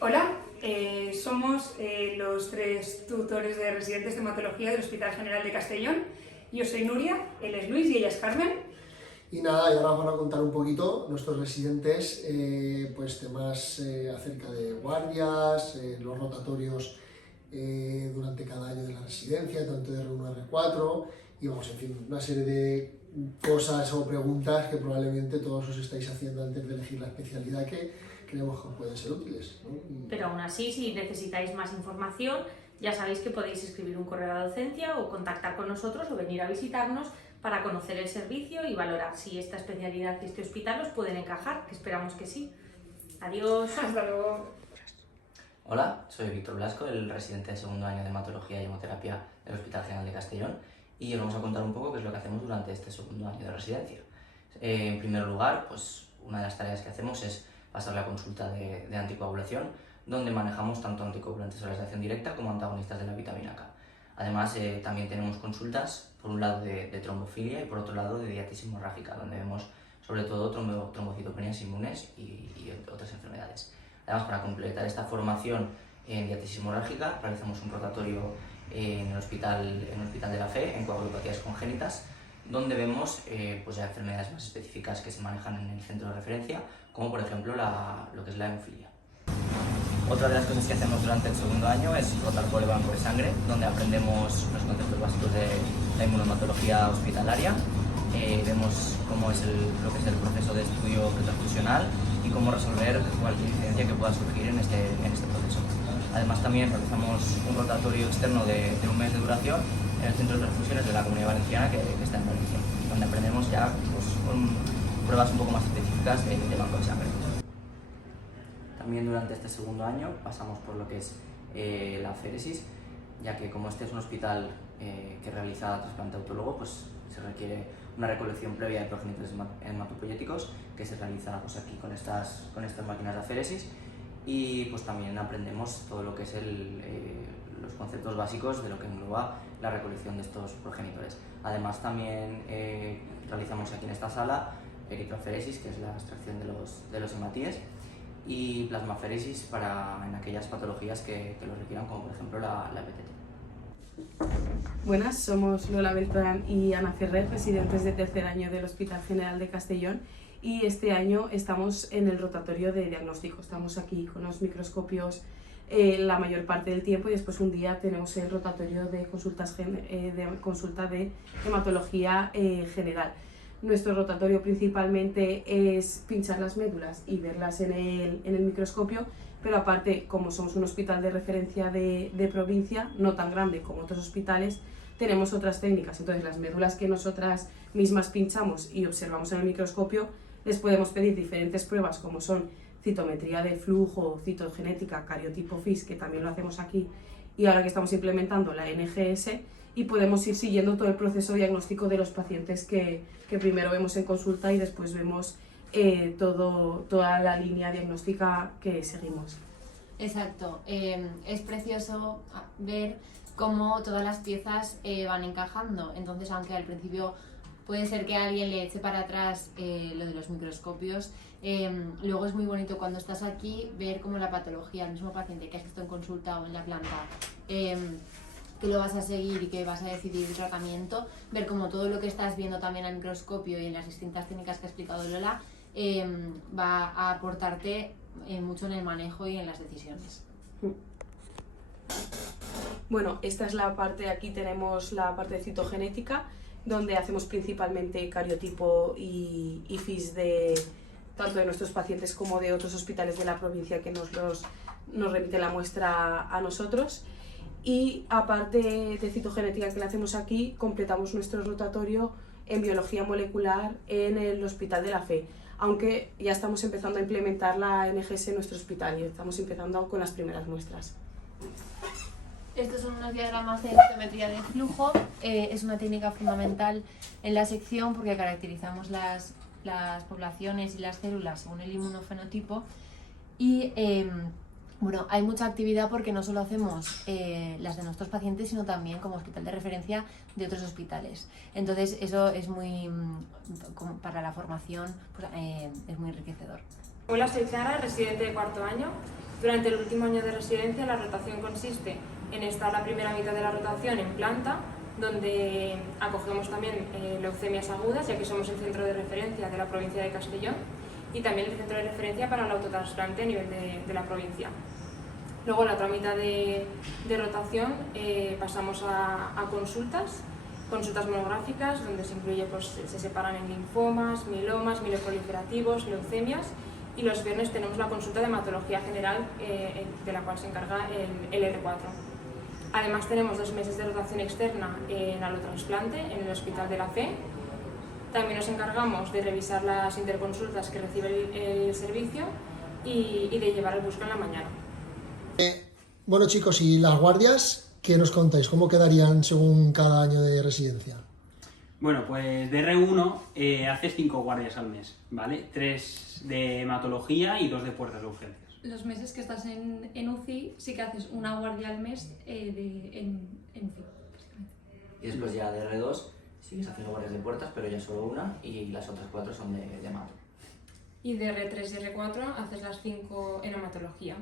Hola, somos los tres tutores de residentes de hematología del Hospital General de Castellón. Yo soy Nuria, él es Luis y ella es Carmen. Y nada, y ahora os van a contar un poquito nuestros residentes, pues temas acerca de guardias, los rotatorios durante cada año de la residencia, tanto de R1 a R4, y vamos, en fin, una serie de cosas o preguntas que probablemente todos os estáis haciendo antes de elegir la especialidad que creemos que pueden ser útiles, ¿no? Pero aún así, si necesitáis más información, ya sabéis que podéis escribir un correo a la docencia o contactar con nosotros o venir a visitarnos para conocer el servicio y valorar si esta especialidad y este hospital os pueden encajar, que esperamos que sí. Adiós. Hasta luego. Hola, soy Víctor Blasco, el residente de segundo año de hematología y hemoterapia del Hospital General de Castellón, y os vamos a contar un poco qué es lo que hacemos durante este segundo año de residencia. En primer lugar, pues una de las tareas que hacemos es pasar la consulta de anticoagulación, donde manejamos tanto anticoagulantes orales de acción directa como antagonistas de la vitamina K. Además, también tenemos consultas, por un lado de trombofilia y por otro lado de diatis hemorrágica, donde vemos sobre todo trombocitopenias inmunes y otras enfermedades. Además, para completar esta formación en diatis hemorrágica, realizamos un rotatorio en el Hospital de la Fe, en coagulopatías congénitas, donde vemos pues ya enfermedades más específicas que se manejan en el centro de referencia, como por ejemplo lo que es la hemofilia. Otra de las cosas que hacemos durante el segundo año es rotar por el banco de sangre, donde aprendemos los conceptos básicos de la inmunohematología hospitalaria, vemos cómo es lo que es el proceso de estudio transfusional y cómo resolver cualquier incidencia que pueda surgir en este proceso. Además, también realizamos un rotatorio externo de un mes de duración en el Centro de Transfusiones de la Comunidad Valenciana, que está en Valencia, donde aprendemos ya pues, con pruebas un poco más específicas de banco de sangre. También durante este segundo año pasamos por lo que es la aféresis, ya que como este es un hospital que realiza trasplante autólogo, pues se requiere una recolección previa de progenitores hematopoyéticos que se realiza pues, aquí con estas máquinas de aféresis, y pues también aprendemos todo lo que es los conceptos básicos de lo que engloba la recolección de estos progenitores. Además, también realizamos aquí en esta sala eritroaféresis, que es la extracción de los hematíes, y plasmaféresis en aquellas patologías que lo requieran, como por ejemplo la hepatitis. Buenas, somos Lola Beltrán y Ana Ferrer, residentes de tercer año del Hospital General de Castellón, y este año estamos en el rotatorio de diagnóstico. Estamos aquí con los microscopios la mayor parte del tiempo, y después un día tenemos el rotatorio de consulta de hematología general. Nuestro rotatorio principalmente es pinchar las médulas y verlas en el microscopio, pero aparte, como somos un hospital de referencia de provincia, no tan grande como otros hospitales, tenemos otras técnicas. Entonces, las médulas que nosotras mismas pinchamos y observamos en el microscopio, les podemos pedir diferentes pruebas, como son citometría de flujo, citogenética, cariotipo FIS, que también lo hacemos aquí, y ahora que estamos implementando la NGS, y podemos ir siguiendo todo el proceso diagnóstico de los pacientes que primero vemos en consulta y después vemos toda la línea diagnóstica que seguimos. Exacto, es precioso ver cómo todas las piezas van encajando. Entonces, aunque al principio puede ser que a alguien le eche para atrás lo de los microscopios, luego es muy bonito cuando estás aquí ver cómo la patología, el mismo paciente que has visto en consulta o en la planta, que lo vas a seguir y que vas a decidir el tratamiento, ver cómo todo lo que estás viendo también al microscopio y en las distintas técnicas que ha explicado Lola va a aportarte mucho en el manejo y en las decisiones. Bueno, esta es la parte, aquí tenemos la parte de citogenética, donde hacemos principalmente cariotipo y FIS tanto de nuestros pacientes como de otros hospitales de la provincia que nos remiten la muestra a nosotros. Y aparte de citogenética que le hacemos aquí, completamos nuestro rotatorio en biología molecular en el Hospital de la Fe, aunque ya estamos empezando a implementar la NGS en nuestro hospital y estamos empezando con las primeras muestras. Estos son unos diagramas de geometría de flujo. Es una técnica fundamental en la sección porque caracterizamos las poblaciones y las células según el inmunofenotipo, y bueno, hay mucha actividad porque no solo hacemos las de nuestros pacientes, sino también como hospital de referencia de otros hospitales. Entonces eso es muy, para la formación, pues, es muy enriquecedor. Hola, soy Clara, residente de cuarto año. Durante el último año de residencia, la rotación consiste en estar la primera mitad de la rotación en planta, donde acogemos también leucemias agudas, ya que somos el centro de referencia de la provincia de Castellón, y también el centro de referencia para el autotrasplante a nivel de la provincia. Luego, la otra mitad de rotación pasamos a consultas monográficas, donde se incluye, pues, se separan en linfomas, mielomas, mieloproliferativos, leucemias, y los viernes tenemos la consulta de hematología general, de la cual se encarga el R4. Además, tenemos 2 meses de rotación externa en alotrasplante en el Hospital de la Fe. También nos encargamos de revisar las interconsultas que recibe el servicio y de llevar el busca en la mañana. Bueno, chicos, ¿y las guardias? ¿Qué nos contáis? ¿Cómo quedarían según cada año de residencia? Bueno, pues de R1 haces 5 guardias al mes, ¿vale? 3 de hematología y 2 de puertas de urgencias. Los meses que estás en UCI sí que haces una guardia al mes en UCI, básicamente. Y después ya de R2 sigues haciendo guardias de puertas, pero ya solo una, y las otras 4 son de hemato. Y de R3 y R4 haces las 5 en hematología.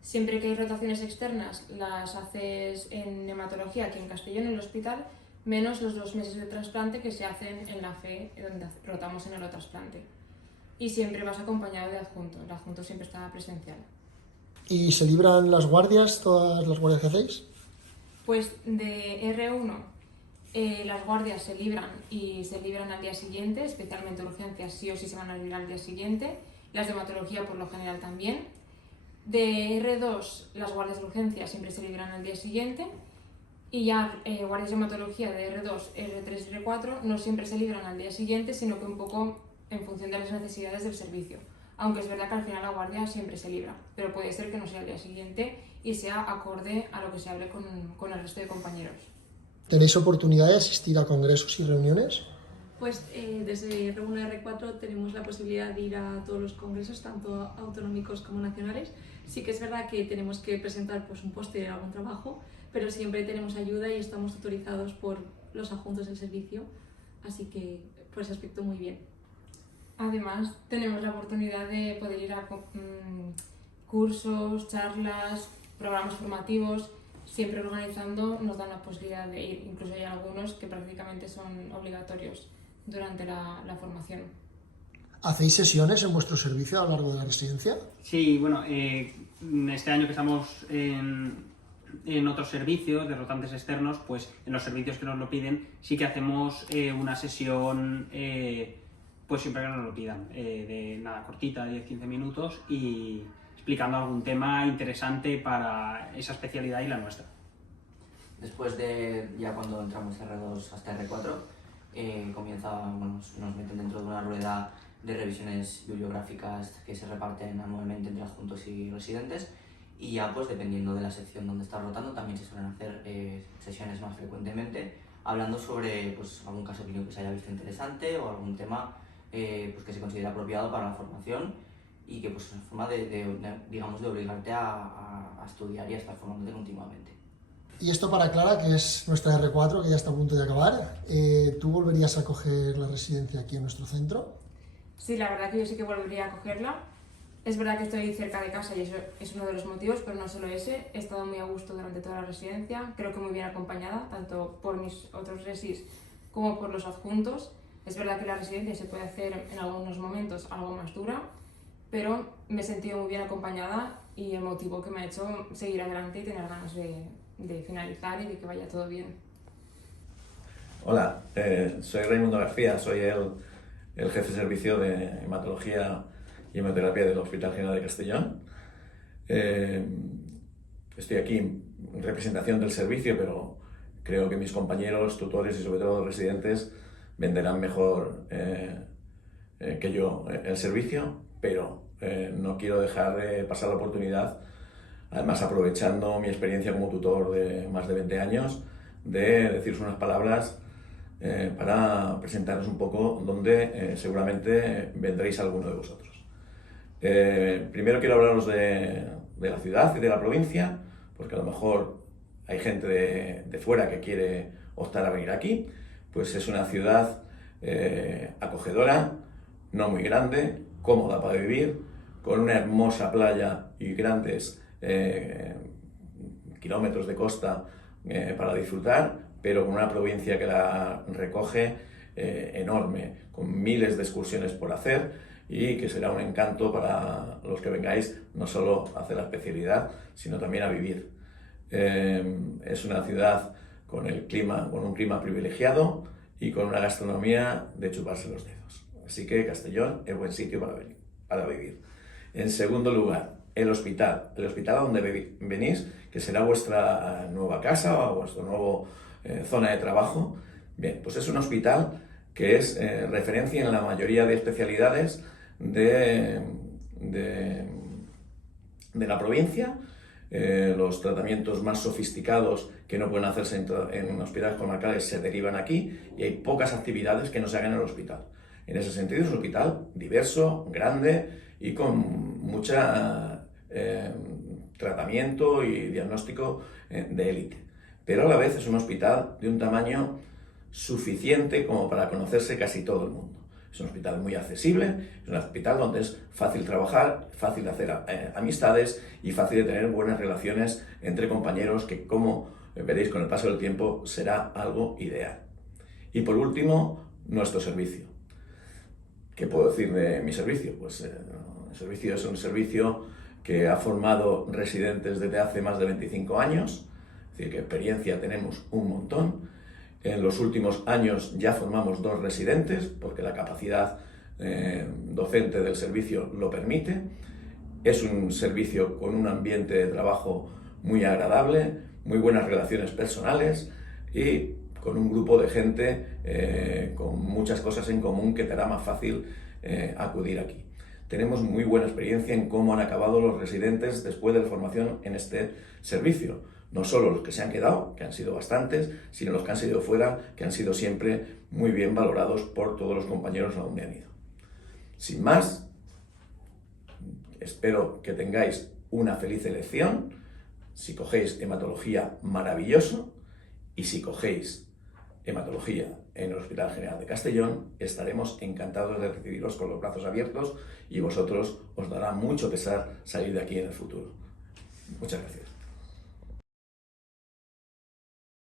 Siempre que hay rotaciones externas las haces en hematología aquí en Castellón, en el hospital, menos los 2 meses de trasplante que se hacen en la FE, donde rotamos en el trasplante. Y siempre vas acompañado de adjunto, el adjunto siempre está presencial. ¿Y se libran las guardias, todas las guardias que hacéis? Pues de R1 las guardias se libran y se libran al día siguiente, especialmente urgencias sí o sí se van a librar al día siguiente, las de hematología por lo general también. De R2 las guardias de urgencias siempre se libran al día siguiente, y ya guardias de hematología de R2, R3 y R4 no siempre se libran al día siguiente, sino que un poco en función de las necesidades del servicio. Aunque es verdad que al final la guardia siempre se libra, pero puede ser que no sea al día siguiente y sea acorde a lo que se hable con el resto de compañeros. ¿Tenéis oportunidad de asistir a congresos y reuniones? Pues desde R1 y R4 tenemos la posibilidad de ir a todos los congresos, tanto autonómicos como nacionales. Sí que es verdad que tenemos que presentar, pues, un póster o algún trabajo, pero siempre tenemos ayuda y estamos tutorizados por los adjuntos del servicio, así que por ese aspecto muy bien. Además, tenemos la oportunidad de poder ir a cursos, charlas, programas formativos. Siempre organizando nos dan la posibilidad de ir, incluso hay algunos que prácticamente son obligatorios durante la formación. ¿Hacéis sesiones en vuestro servicio a lo largo de la residencia? Sí, bueno, este año que estamos en otros servicios de rotantes externos, pues en los servicios que nos lo piden sí que hacemos una sesión, pues siempre que nos lo pidan, de nada, cortita, 10-15 minutos, y explicando algún tema interesante para esa especialidad y la nuestra. Después de, ya cuando entramos de R2 hasta R4, nos meten dentro de una rueda de revisiones bibliográficas que se reparten anualmente entre adjuntos y residentes, y ya pues dependiendo de la sección donde estás rotando también se suelen hacer sesiones más frecuentemente, hablando sobre, pues, algún caso clínico que se haya visto interesante o algún tema pues, que se considera apropiado para la formación, y que pues es una forma de obligarte a estudiar y a estar formándote continuamente. Y esto para Clara, que es nuestra R4, que ya está a punto de acabar. ¿Tú volverías a coger la residencia aquí en nuestro centro? Sí, la verdad que yo sí que volvería a cogerla. Es verdad que estoy cerca de casa y eso es uno de los motivos, pero no solo ese. He estado muy a gusto durante toda la residencia, creo que muy bien acompañada, tanto por mis otros resis como por los adjuntos. Es verdad que la residencia se puede hacer en algunos momentos algo más dura, pero me he sentido muy bien acompañada y el motivo que me ha hecho seguir adelante y tener ganas de finalizar y de que vaya todo bien. Hola, soy Raimundo García, soy el jefe de servicio de hematología y hemoterapia del Hospital General de Castellón. Estoy aquí en representación del servicio, pero creo que mis compañeros, tutores y sobre todo residentes venderán mejor que yo el servicio, pero no quiero dejar de pasar la oportunidad, además aprovechando mi experiencia como tutor de más de 20 años, de deciros unas palabras para presentaros un poco donde seguramente vendréis alguno de vosotros. Primero quiero hablaros de la ciudad y de la provincia, porque a lo mejor hay gente de fuera que quiere optar a venir aquí. Pues es una ciudad acogedora, no muy grande, cómoda para vivir, con una hermosa playa y grandes kilómetros de costa para disfrutar, pero con una provincia que la recoge enorme, con miles de excursiones por hacer y que será un encanto para los que vengáis no solo a hacer la especialidad, sino también a vivir. Es una ciudad con un clima privilegiado y con una gastronomía de chuparse los dedos. Así que Castellón es buen sitio para vivir. En segundo lugar, el hospital a donde venís, que será vuestra nueva casa o vuestra nueva zona de trabajo. Bien, pues es un hospital que es referencia en la mayoría de especialidades de la provincia. Los tratamientos más sofisticados que no pueden hacerse en hospitales comarcales se derivan aquí y hay pocas actividades que no se hagan en el hospital. En ese sentido es un hospital diverso, grande y con mucho tratamiento y diagnóstico de élite. Pero a la vez es un hospital de un tamaño suficiente como para conocerse casi todo el mundo. Es un hospital muy accesible, es un hospital donde es fácil trabajar, fácil hacer amistades y fácil de tener buenas relaciones entre compañeros, que como veréis con el paso del tiempo será algo ideal. Y por último, nuestro servicio. ¿Qué puedo decir de mi servicio? Pues el servicio es un servicio que ha formado residentes desde hace más de 25 años, es decir, que experiencia tenemos un montón. En los últimos años ya formamos 2 residentes porque la capacidad docente del servicio lo permite. Es un servicio con un ambiente de trabajo muy agradable, muy buenas relaciones personales y con un grupo de gente con muchas cosas en común que te hará más fácil acudir aquí. Tenemos muy buena experiencia en cómo han acabado los residentes después de la formación en este servicio. No solo los que se han quedado, que han sido bastantes, sino los que han salido fuera, que han sido siempre muy bien valorados por todos los compañeros a donde han ido. Sin más, espero que tengáis una feliz elección. Si cogéis hematología, maravilloso. Y si cogéis hematología en el Hospital General de Castellón, estaremos encantados de recibiros con los brazos abiertos y vosotros os dará mucho pesar salir de aquí en el futuro. Muchas gracias.